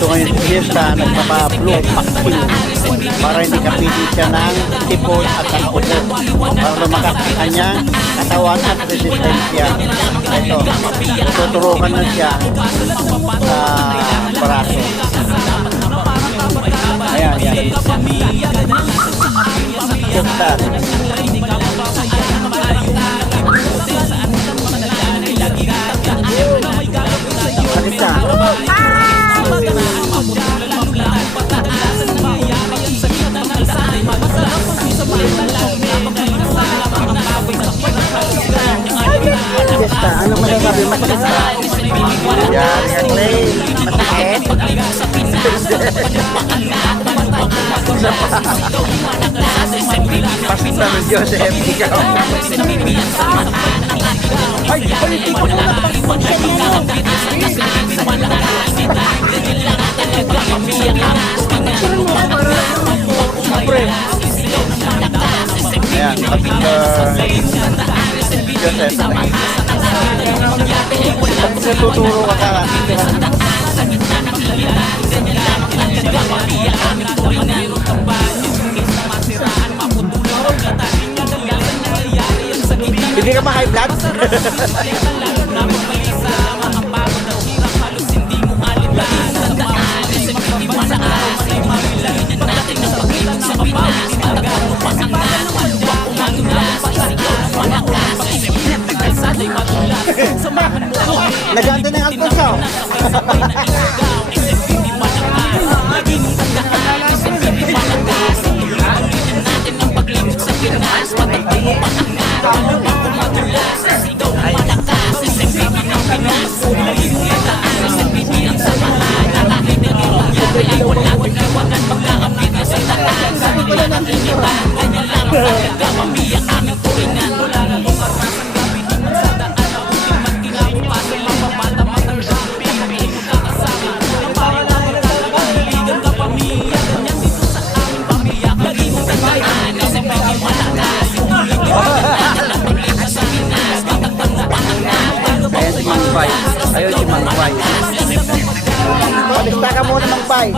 dito ngayon sa fiesta, nagpapa-blue vaccine para hindi kapili siya ng tipon at ng ubo para lumakas ang kanyang katawan at resistensya. Ito, tuturukan na siya sa braso. Ayan, yan. Fiesta. Sakit siya. Fiesta, ano masasabi? Masakit ba? Yan, yan, Clay. Masakit? Pastor Joseph, ikaw. Ay, hindi ko na nakapag-function na no. Siyempre. Ayan, Joseph. Pag tuturo ka ka, hindi ka ba high blood? Naganda ng Alfonso. Ayun si Mang Bay. Palista ka muna, Mang Bay.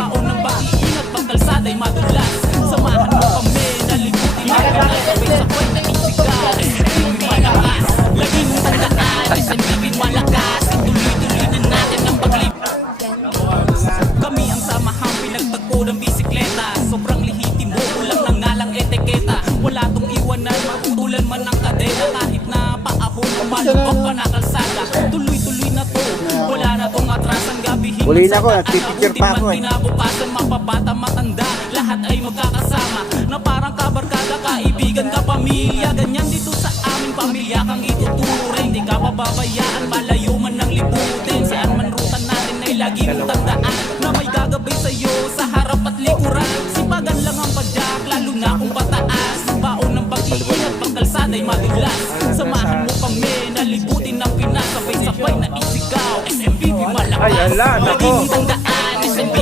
Kami ang samahang pinagtagpo ng bisikleta. Sobrang lihitimo, ulang nang ngalang etiketa. Wala tong iwanan, matutulan man ng kadena. Kahit na paahon, malubok pa na kalsada. Tuloy-tuloy na to, wala na tong atrasan. Gabi Huli na ko, nagpipicture pa ako eh. Kinabukasan, mapabata, matanda, lahat ay magkakasama. Na parang kabarkada, kaibigan ka, pamilya. Ganyan dito sa aming pamilya kang ituturing. Di ka pababayaan, malayo man ng liputin. Saan man rutan natin ay lagi mong tandaan na may gagabay sa'yo sa harap at likuran. Sipagan lang ang padyak, lalo na kung pataas. Baon ng pag-iingat, pagkalsada'y madulas. Samahan mo kami, nalibutin ng Pinas. Sabay-sabay na isigaw, SMPP Malakas. Ay, ala, nako.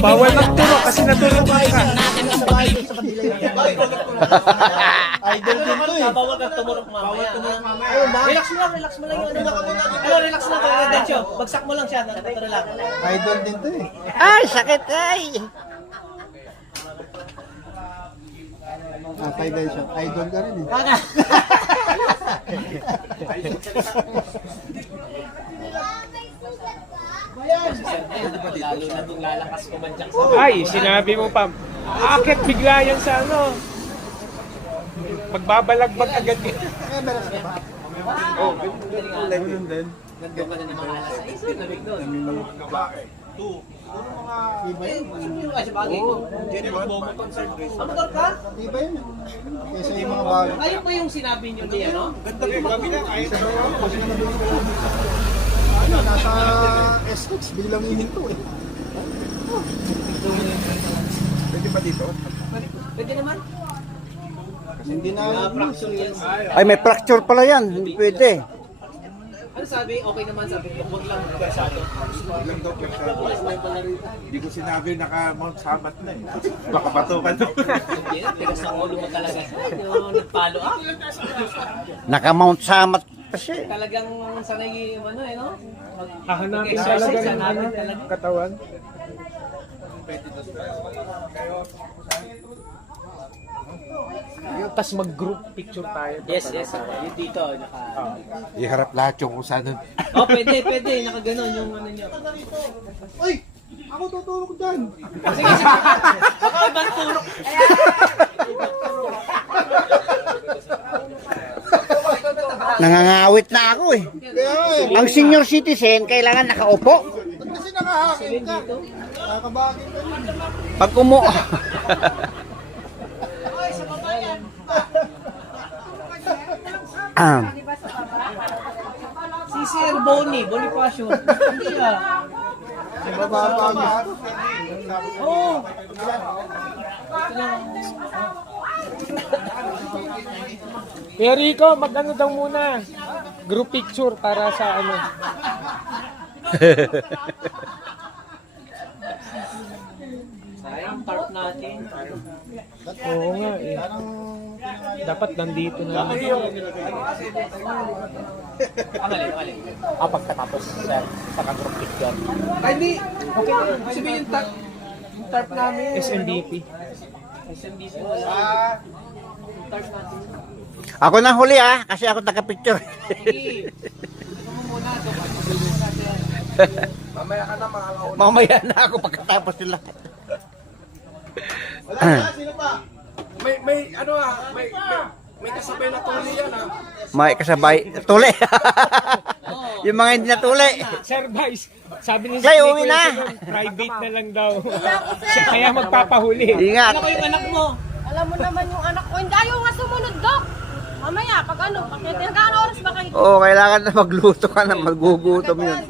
Bawal magturo kasi naturo ka. Idol din to eh. Bawal kang tumurok mamaya. Relax mo lang, relax mo lang yung relax lang talaga, Densyo. Bagsak mo lang siya, natuturo lang. Idol din to eh. Ay, sakit ay! Ah, kay Densyo. Idol ka rin eh. Lalo na itong lalakas ko man dyan. Ay, sinabi mo pa, akit bigla yan sa ano. Magbabalagbag agad yan. Oh, ganun din. Nandun ka na ng mga alas 6. Lamig doon. Iba yun. Ay, sa bagay ko. Amador ka? Iba yun. Kesa yung mga bagay. Ayun ba yung sinabi nyo ni ano? Ano, nasa S6, bilang ihinto eh. Pwede ba dito? Pwede naman. Hindi na. Fracture yan. Ay, may fracture pala yan. Hindi pwede. Ano sabi? Okay naman sabi. Huwag lang persado. Lang daw Hindi ko sinabi naka-mount sabat na eh. Baka batukan daw. Hindi na, tigas ang ulo mo talaga. Yung nag-follow up. Naka-mount samat pa siya eh. Talagang sanay ano eh no? Hahanapin talaga ng ano, katawan. Tapos mag-group picture tayo. Yes. Yung dito, naka... Iharap lahat yung kung saan. Oh, pwede. Naka ganon yung ano nyo. Uy! Ako tutulog dyan! Sige. Baka ibang turok. Nangangawit na ako eh. Ang senior citizen, kailangan nakaupo. Kasi nakahakit ka. Nakakabakit ka. Pag Si Sir Bonifacio. Hindi siya. Oo. Kuya Rico, mag-ano daw muna. Group picture para sa ano. Sayang part natin. Oo nga eh. Dapat nandito na lang. Mali. Pagkatapos sa group picture. Ay, di. Okay na yun. Sabihin yung tarp namin. SMBP. SMBC wala. Tarp natin. Ako na huli kasi ako taga-picture. Sige. Ito mo muna. Mamaya na ako pagkatapos nila. May kasabay na tuloy yan May kasabay. Tuli. Yung mga hindi na tuli. Sir Vice, sabi ni Kaya Kuya uwi na. Simon, private na lang daw. Siya kaya magpapahuli. Ingat. Ano ko yung anak mo? Alam mo naman yung anak ko, hindi ayaw nga sumunod, Dok. Mamaya, pag ano, hanggang oras ba kayo? Oo, kailangan na magluto ka na. Magugutom yun.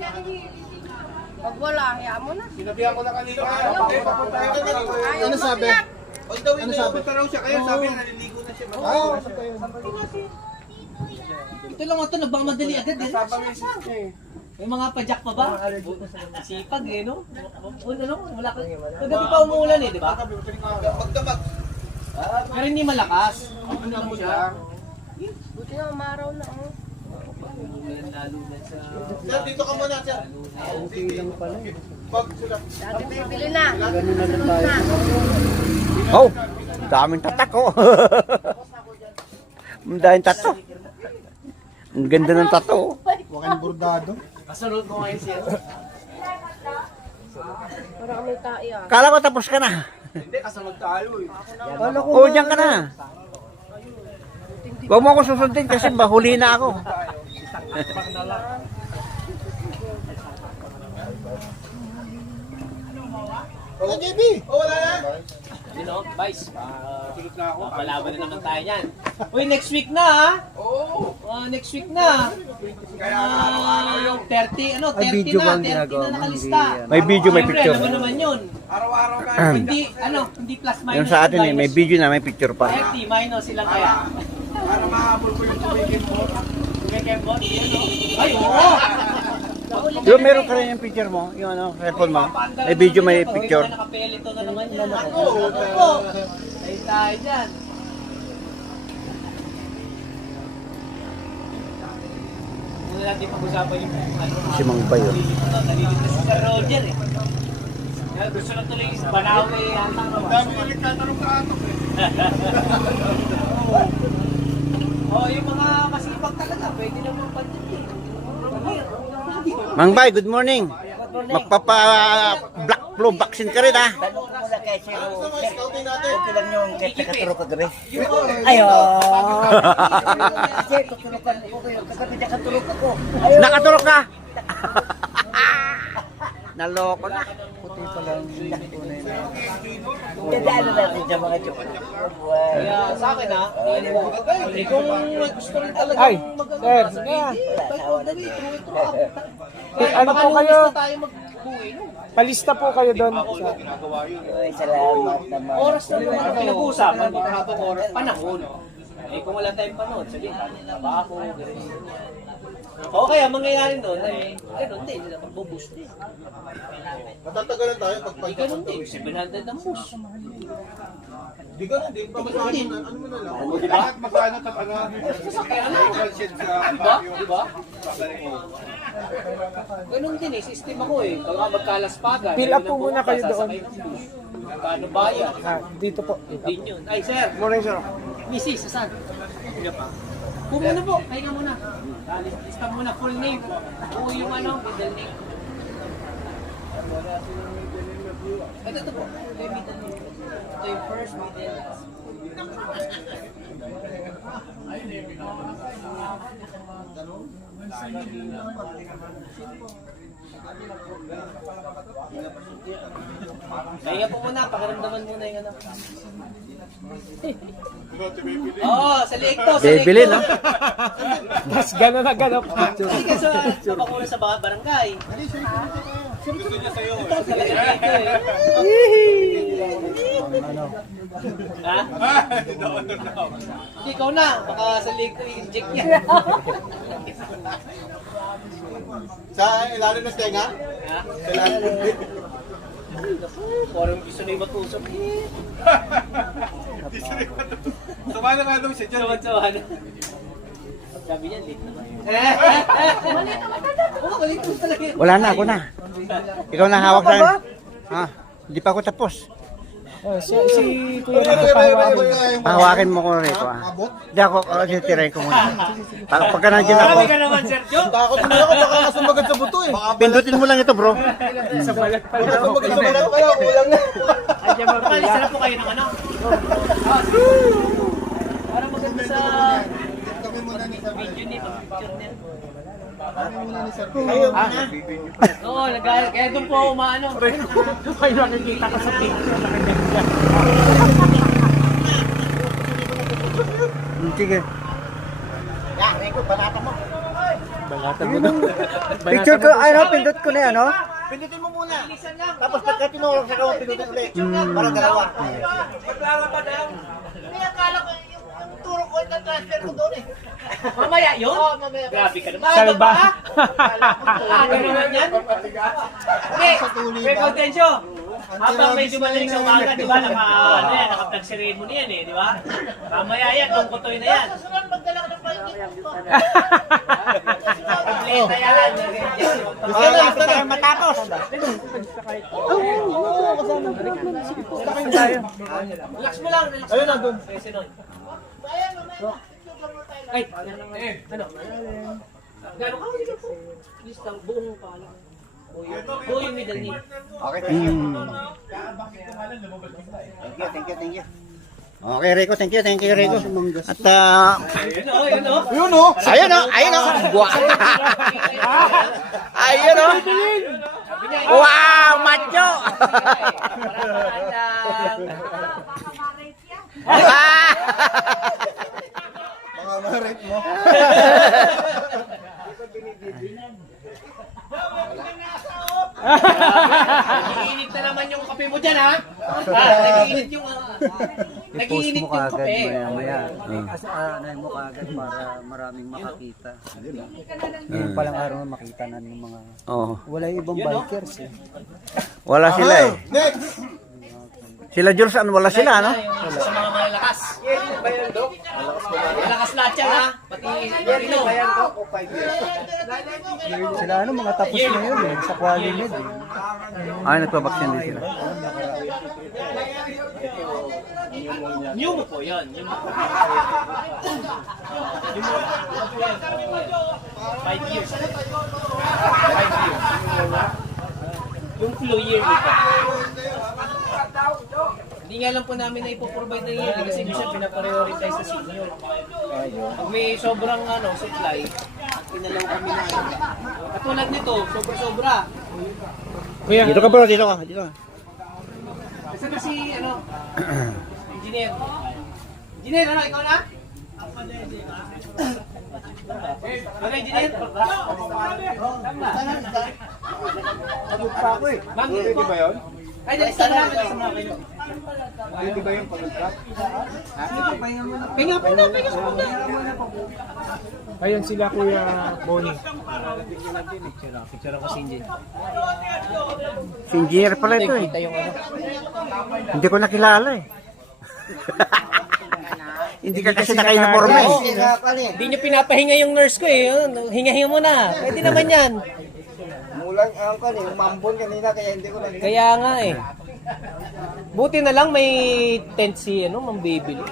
Pag wala, hayaan mo na. Sinabihan ko na kanina. Ano sabi? Ano sabi? Punta raw siya. Kaya sabi niya, naliligo na siya. Ito lang ito, nagmamadali agad eh. May mga pajak pa ba? Sipag eh, no? Wala ka. Kagabi pa umuulan eh, di ba? Pero hindi malakas. Ano mo siya? Buti na umaraw na, oh. Lalo na sa... Sir, dito ka muna, sir. Dati bibili na. Oh, daming tatak oh. Ang daming tato. Ang ganda ng tato. Wakan bordado. Kasunod mo ngayon siya. Para kami tayo, ah. Kala ko tapos ka na. Hindi, kasunod tayo eh. Oo, diyan ka na. Huwag mo ako susundin kasi bahuli na ako. Wala, JB! Wala na! You know, Vice, palaban na naman tayo yan. Uy, next week na ha? Oo. Next week na. Kaya araw-araw yung 30, 30 video na, ba ang 30 ginagawa na mo? nakalista. May video, may Siyempre, picture. alam mo naman yun. araw-araw ka. Hindi plus minus. Yung sa atin eh, may video na, may picture pa. 30 minus sila kaya. Para mahabol ko yung tumigil mo. Kembot? Ay, oo! Yung meron ka rin yung picture mo, yung ano, cellphone mo. May video, may picture. Nakapelito na naman yan. Ako! Ay tayo dyan. Muna natin pag-usapan yung ano. Si Mang Bayo. Naliligtas si Sir Roger eh. Kaya gusto na tuloy yung Banawe yata. Dami ulit tatanong ka ato. Oh, yung mga masipag talaga, pwede naman pantin. Mang Bay, good morning. Magpapa-black flu vaccine ka rin ah. Scouting natin. Nakaturok ka. Naloko na. Kaya sa akin ha, kung gusto rin talaga Ay, maganda, sir, sige. ano po kayo? tayo mag-buhay no? Palista po kayo doon. Oras na naman ang pinag-uusapan, di ba habang oras, panahon. Eh kung wala tayong panahon, sige, trabaho, gano'n. O kaya mangyayari nun, ay gano'n din, magbuboost din. Matatagalan tayo pag Ay gano'n din, 700 ang boost. Di ganun din. Pagkakaano din. ano mo na lang. Lahat magkano tap ano. Sasakyan na. Local shit sa Diba? Diba? Ganun din eh, system ako eh. Pag magkalaspagan. Fill up po muna kayo doon. Kano bayan? Dito po. Din yun. Ay, sir. Morning, sir. Mrs. Saan? Hindi pa. Muna po. Kaya muna. Lista muna full name. O yung ano, middle name. Ito po. Ito yung middle name. Ito yung first, middle, last. Kaya po muna, pakiramdaman muna yung ano. Oo, sa liig to, sa liig Bibili, to. no? Tapos gano'n na gano'n. Hindi ka sa papakulo sa barangay. Gusto niya sa'yo. Ito talaga dito eh. Ha? Hindi, ikaw na. Baka sa liig ko i-inject niya. Sa ilalim ng tenga? Ha? Sa ilalim. Parang gusto na yung matusok. Sumala nga daw siya dyan. Sawan-sawa na. Sabi niya, late naman. Oo, maliit naman talaga yun. Wala na, ako na. Ikaw na hawak sa akin. Ha? Hindi pa ako tapos. Si Kuya Rico pahawakin. Pahawakin mo ko rito, ha? Hindi ako, titiray ko muna. Pagka nandiyan ako, Marami ka naman, Sergio. takot mo ako, baka kasumagad sa buto eh. Pindutin mo lang ito, bro. Sa balat pa lang. Kasumagad sa buto, kaya kulang na. Makalisa na po kayo ng ano. Para maganda sa video ni pag-picture niya. Oo, kaya doon po ako umaano. May nakikita ka sa picture. Sige. Yan, Rico, banata mo. Picture ko, ano, pindot ko na yan, no? Pindutin mo muna. Tapos pagka tinulog sa kawan, pindutin ulit. Para dalawa. May akala ko yung turo ko, transfer ko doon eh. Mamaya yun? Oo, mamaya. Grabe ka naman. Salba. Ano naman yan? Okay, may potensyo. Habang medyo malaling sa umaga, di ba? Naka-plug ceremony yan eh, di ba? Mamaya yan, tungkotoy na yan. Susunod, magdala ka ng palkit ko. Complete na yan. Gusto na matapos. Relax mo lang. Ayun na doon. Ay, ano? Gano'n ka? Hindi ka po. Listang buong pala. Buo yung middle name. Okay, thank you. Thank you. Okay, Rico, thank you, Rico. At, Yun o. ayun o. Ayun o. Wow, macho. Mga marit mo. Nagiinit na naman yung kape mo dyan, ha? Nagiinit yung... Nagiinit yung kape. Kasi mo kaagad para maraming makakita. Ngayon palang araw na makita na ng mga... Oo. Wala yung ibang bikers eh. Wala sila eh. Sila Jules, wala sila, no? Sa mga malalakas. Malakas lahat yan, ha? Pati Marino. Sila mga tapos na yun eh. Sa Qualimed eh. Ay, nagpabaksin din sila. New mo po, yan. New mo po. 5 years. 5 years. Yung flow year nito. Hindi nga lang po namin na ipoprovide na yearly kasi minsan pinaprioritize sa senior. Pag may sobrang supply, pinalaw kami na katulad nito, sobra-sobra. Kuya, Dito ka bro, dito ka. Kasi na si, engineer. Engineer, ikaw na? Ano, engineer? Ma'am, dito ba yun? Ay, dali sa namin. Dito ba yung pag-trap? Pinga muna. ayun sila Kuya Bonnie. Picture ako si engineer. Si engineer pala ito eh. Kita yung Hindi ko nakilala eh. Hindi ka kasi naka-uniforme. Hindi nyo pinapahinga yung nurse ko eh. Hinga-hinga mo na. Pwede naman yan. Mulang ang kan eh, umambon kanina kaya hindi ko na. Kaya nga eh. Buti na lang may tent si Mang Bibili.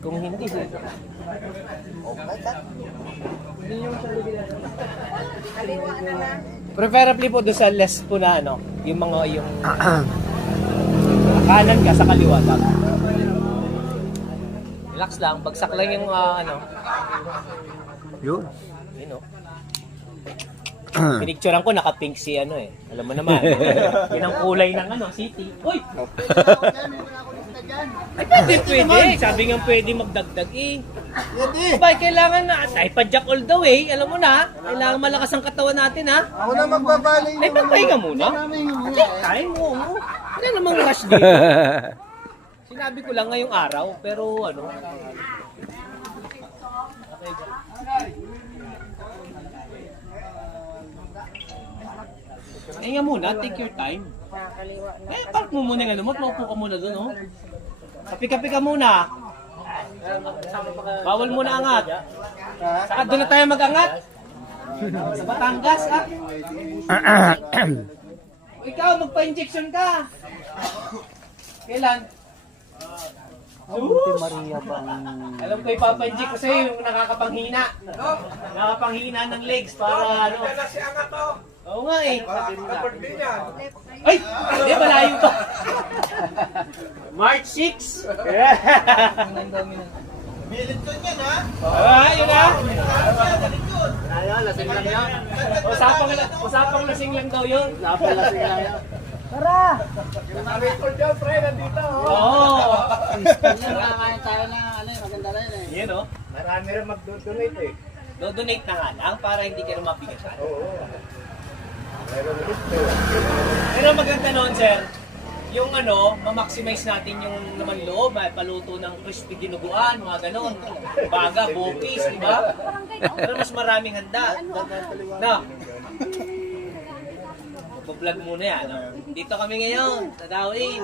Kung hindi preferably po doon sa less po na yung mga kanan ka sa kaliwa. Relax lang, bagsak lang yung Yun. yun pinicturean ko naka-pink si alam mo naman. Yun ang kulay ng city. Uy! Ay, pwede. Sabi nga pwede magdagdag eh. Abay, kailangan na. Ay, padjak all the way. Alam mo na, kailangan malakas ang katawan natin ha. Ako na magbabaling. Ay, magpahinga muna. Kain mo. Wala namang rush dito. Sinabi ko lang ngayong araw, pero Hinga muna, take your time. Park mo muna yung maupo ka muna doon, Kapi-kapi ka muna. Bawal muna angat. Saka doon na tayo mag-angat. Sa Batangas, Ikaw, magpa-injection ka. Kailan? Maria ba? Alam ko ipapa-inject ko sa'yo yung nakakapanghina. Nakakapanghina ng legs para Oo nga eh. Ay! Hindi, malayo pa. March 6. Bilit ko yan, ha? Yun na. Lasing lang yan. Usapang lasing lang daw yun. Usapang lasing lang yan. Tara! Oo. Nakakain tayo na maganda na yun eh. Yan Marami rin magdodonate eh. Do-donate na nga lang para hindi ka na mabigatan. Pero maganda noon, sir. Yung ma-maximize natin yung naman loob, paluto ng crispy dinuguan, mga ganon. Baga, bopis, di ba? Pero mas maraming handa. Mag-vlog muna yan. Dito kami ngayon, sa Dawin.